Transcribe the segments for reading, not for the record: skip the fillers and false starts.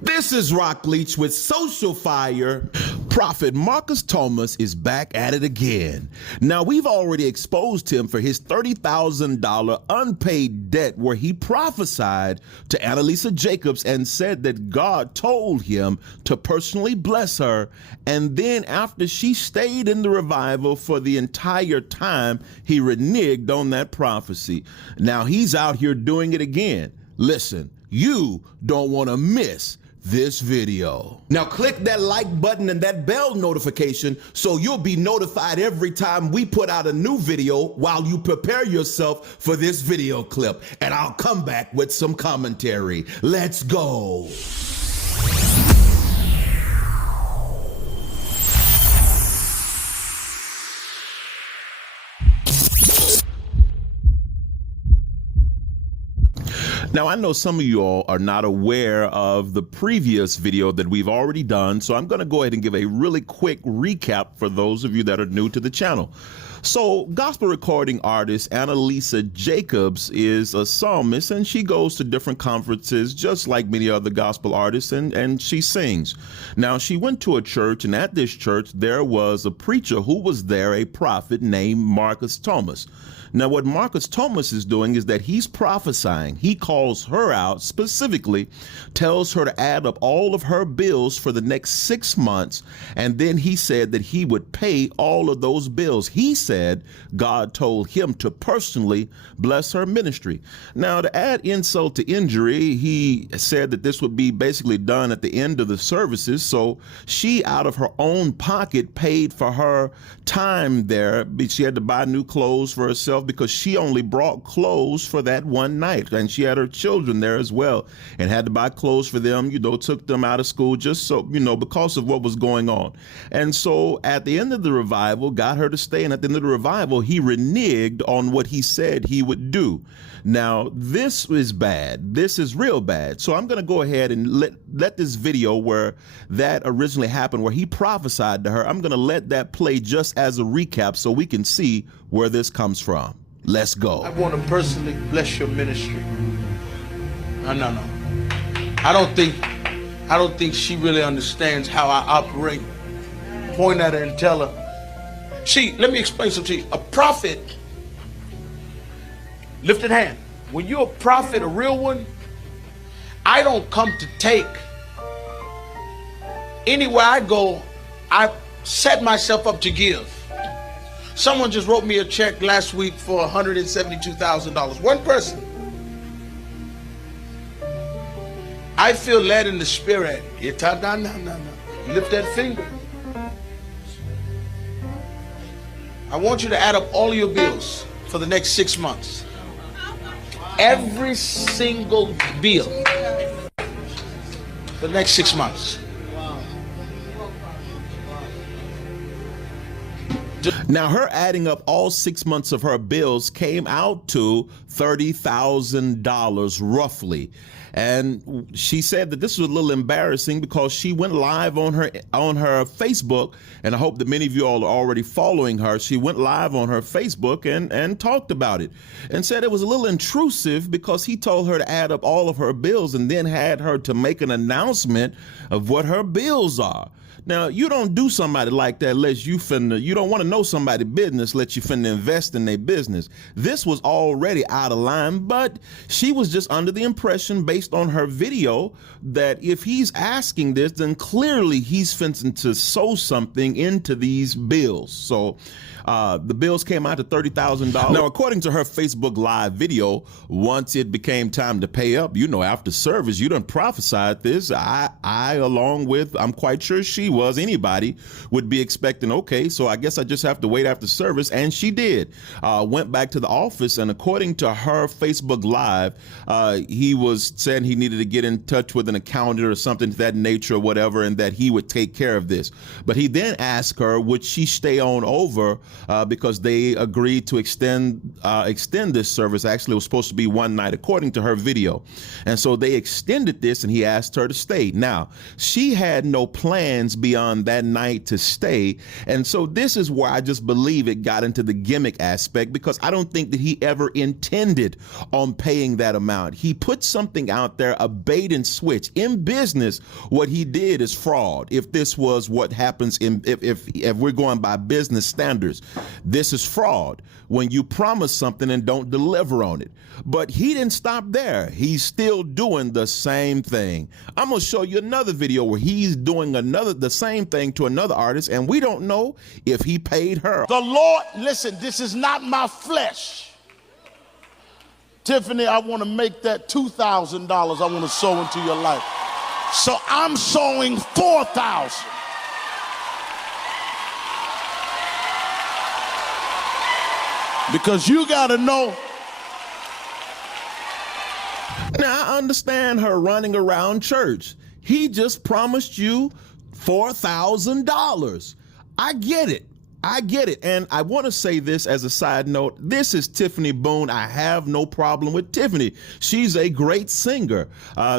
This is Rock Leach with Social Fire. Prophet Marcus Thomas is back at it again. Now, we've already exposed him for his $30,000 unpaid debt where he prophesied to Annalisa Jacobs and said that God told him to personally bless her. And then after she stayed in the revival for the entire time, he reneged on that prophecy. Now he's out here doing it again. Listen, you don't want to miss this video. Now click that like button and that bell notification so you'll be notified every time we put out a new video while you prepare yourself for this video clip. And I'll come back with some commentary. Let's go. Now, I know some of you all are not aware of the previous video that we've already done, so I'm going to go ahead and give a really quick recap for those of you that are new to the channel. So, gospel recording artist Annalisa Jacobs is a psalmist, and she goes to different conferences just like many other gospel artists, and she sings. Now, she went to a church, and at this church, there was a preacher who was there, a prophet named Marcus Thomas. Now, what Marcus Thomas is doing is that he's prophesying. He calls her out specifically, tells her to add up all of her bills for the next 6 months, and then he said that he would pay all of those bills. He said God told him to personally bless her ministry. Now, to add insult to injury, he said that this would be basically done at the end of the services, so she, out of her own pocket, paid for her time there. She had to buy new clothes for herself because she only brought clothes for that one night, and she had her children there as well and had to buy clothes for them, took them out of school just so, because of what was going on. And so at the end of the revival, got her to stay, and at the end of the revival, he reneged on what he said he would do. Now, this is bad. This is real bad. So I'm going to go ahead and let this video where that originally happened, where he prophesied to her, I'm going to let that play just as a recap so we can see where this comes from. Let's go. I want to personally bless your ministry. No. I don't think she really understands how I operate. Point at her and tell her. See, let me explain something to you. A prophet, lifted hand. When you're a prophet, a real one, I don't come to take. Anywhere I go, I set myself up to give. Someone just wrote me a check last week for $172,000. One person. I feel led in the spirit. Lift that finger. I want you to add up all your bills for the next 6 months. Every single bill for the next 6 months. Now, her adding up all 6 months of her bills came out to $30,000 roughly. And she said that this was a little embarrassing because she went live on her Facebook, and I hope that many of you all are already following her. She went live on her Facebook and talked about it and said it was a little intrusive because he told her to add up all of her bills and then had her to make an announcement of what her bills are. Now, you don't do somebody like that unless you don't want to know somebody's business, let you finna invest in their business. This was already out of line, but she was just under the impression based on her video that if he's asking this, then clearly he's finna to sow something into these bills. So the bills came out to $30,000. Now, according to her Facebook Live video, once it became time to pay up, after service, you done prophesied this. Along with, I'm quite sure she was, anybody would be expecting, okay, so I guess I just have to wait after service. And she did. Went back to the office, and according to her Facebook Live, he was saying he needed to get in touch with an accountant or something to that nature or whatever, and that he would take care of this. But he then asked her, would she stay on over because they agreed to extend this service. Actually, it was supposed to be one night, according to her video. And so they extended this, and he asked her to stay. Now, she had no plans beyond that night to stay. And so this is where I just believe it got into the gimmick aspect, because I don't think that he ever intended on paying that amount. He put something out out there a bait and switch. In business, what he did is fraud. If this was what happens if we're going by business standards, this is fraud when you promise something and don't deliver on it. But he didn't stop there. He's still doing the same thing. I'm going to show you another video where he's doing the same thing to another artist, and we don't know if he paid her. The Lord, listen, this is not my flesh. Tiffany, I want to make that $2,000 I want to sow into your life. So I'm sowing $4,000. Because you got to know. Now, I understand her running around church. He just promised you $4,000. I get it. I get it. And I want to say this as a side note. This is Tiffany Boone. I have no problem with Tiffany. She's a great singer.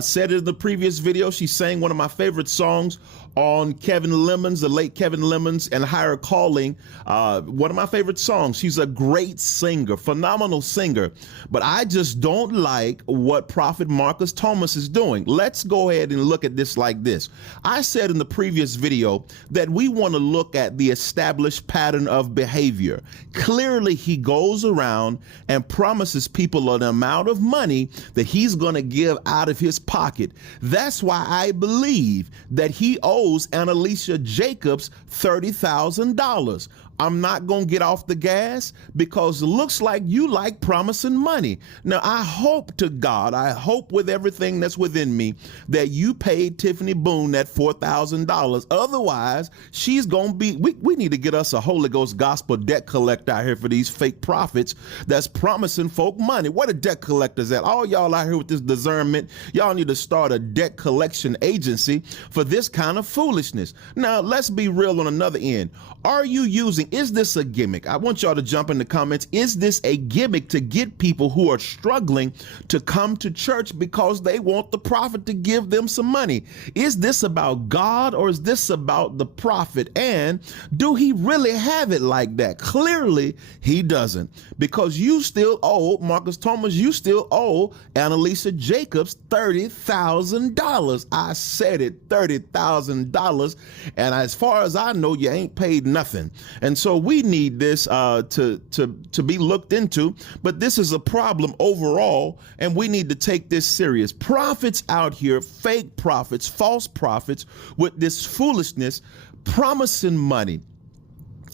Said it in the previous video. She sang one of my favorite songs on Kevin Lemons, the late Kevin Lemons, and Higher Calling. One of my favorite songs. She's a great singer, phenomenal singer. But I just don't like what Prophet Marcus Thomas is doing. Let's go ahead and look at this like this. I said in the previous video that we want to look at the established pattern of behavior. Clearly, he goes around and promises people an amount of money that he's going to give out of his pocket. That's why I believe that he owes Annalisa Jacobs $30,000. I'm not going to get off the gas because it looks like you like promising money. Now, I hope to God, I hope with everything that's within me that you paid Tiffany Boone that $4,000. Otherwise, she's going to be, we need to get us a Holy Ghost gospel debt collector out here for these fake prophets that's promising folk money. What a debt collector's at? All y'all out here with this discernment, y'all need to start a debt collection agency for this kind of foolishness. Now, let's be real on another end. Are you using, is this a gimmick? I want y'all to jump in the comments. Is this a gimmick to get people who are struggling to come to church because they want the prophet to give them some money? Is this about God or is this about the prophet? And do he really have it like that? Clearly, he doesn't, because you still owe, Marcus Thomas, you still owe Annalisa Jacobs $30,000. I said it, $30,000. And as far as I know, you ain't paid nothing. And so we need this to be looked into, but this is a problem overall, and we need to take this serious. Prophets out here, fake prophets, false prophets with this foolishness, promising money.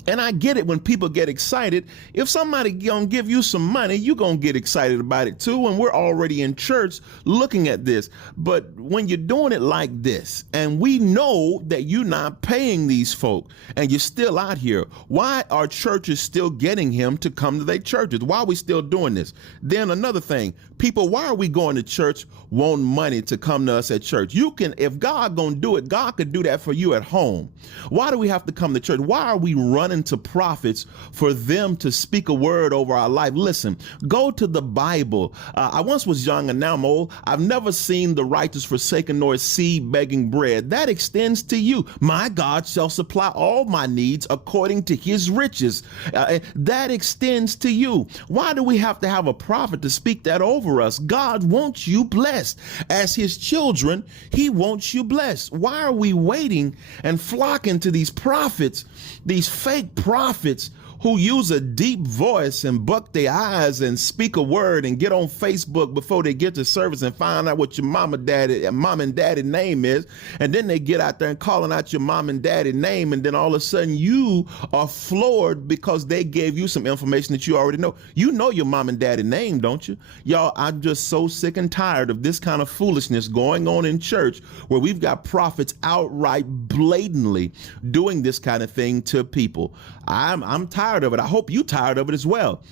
And I get it when people get excited. If somebody gonna give you some money, you're gonna get excited about it too. And we're already in church looking at this. But when you're doing it like this, and we know that you're not paying these folk, and you're still out here, why are churches still getting him to come to their churches? Why are we still doing this? Then another thing, people, why are we going to church wanting money to come to us at church? You can, if God gonna do it, God could do that for you at home. Why do we have to come to church? Why are we running to prophets for them to speak a word over our life? Listen, go to the Bible. I once was young and now I'm old. I've never seen the righteous forsaken nor his seed begging bread. That extends to you. My God shall supply all my needs according to his riches. That extends to you. Why do we have to have a prophet to speak that over us? God wants you blessed. As his children, he wants you blessed. Why are we waiting and flocking to these prophets, these fake prophets who use a deep voice and buck their eyes and speak a word and get on Facebook before they get to service and find out what your mom and daddy name is, and then they get out there and calling out your mom and daddy name, and then all of a sudden you are floored because they gave you some information that you already know. You know your mom and daddy name, don't you? Y'all, I'm just so sick and tired of this kind of foolishness going on in church where we've got prophets outright blatantly doing this kind of thing to people. I'm tired of it. I hope you're tired of it as well.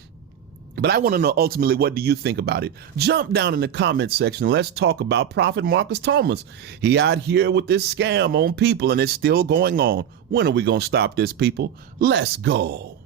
But I want to know ultimately, what do you think about it? Jump down in the comment section. Let's talk about Prophet Marcus Thomas. He out here with this scam on people and it's still going on. When are we going to stop this, people? Let's go.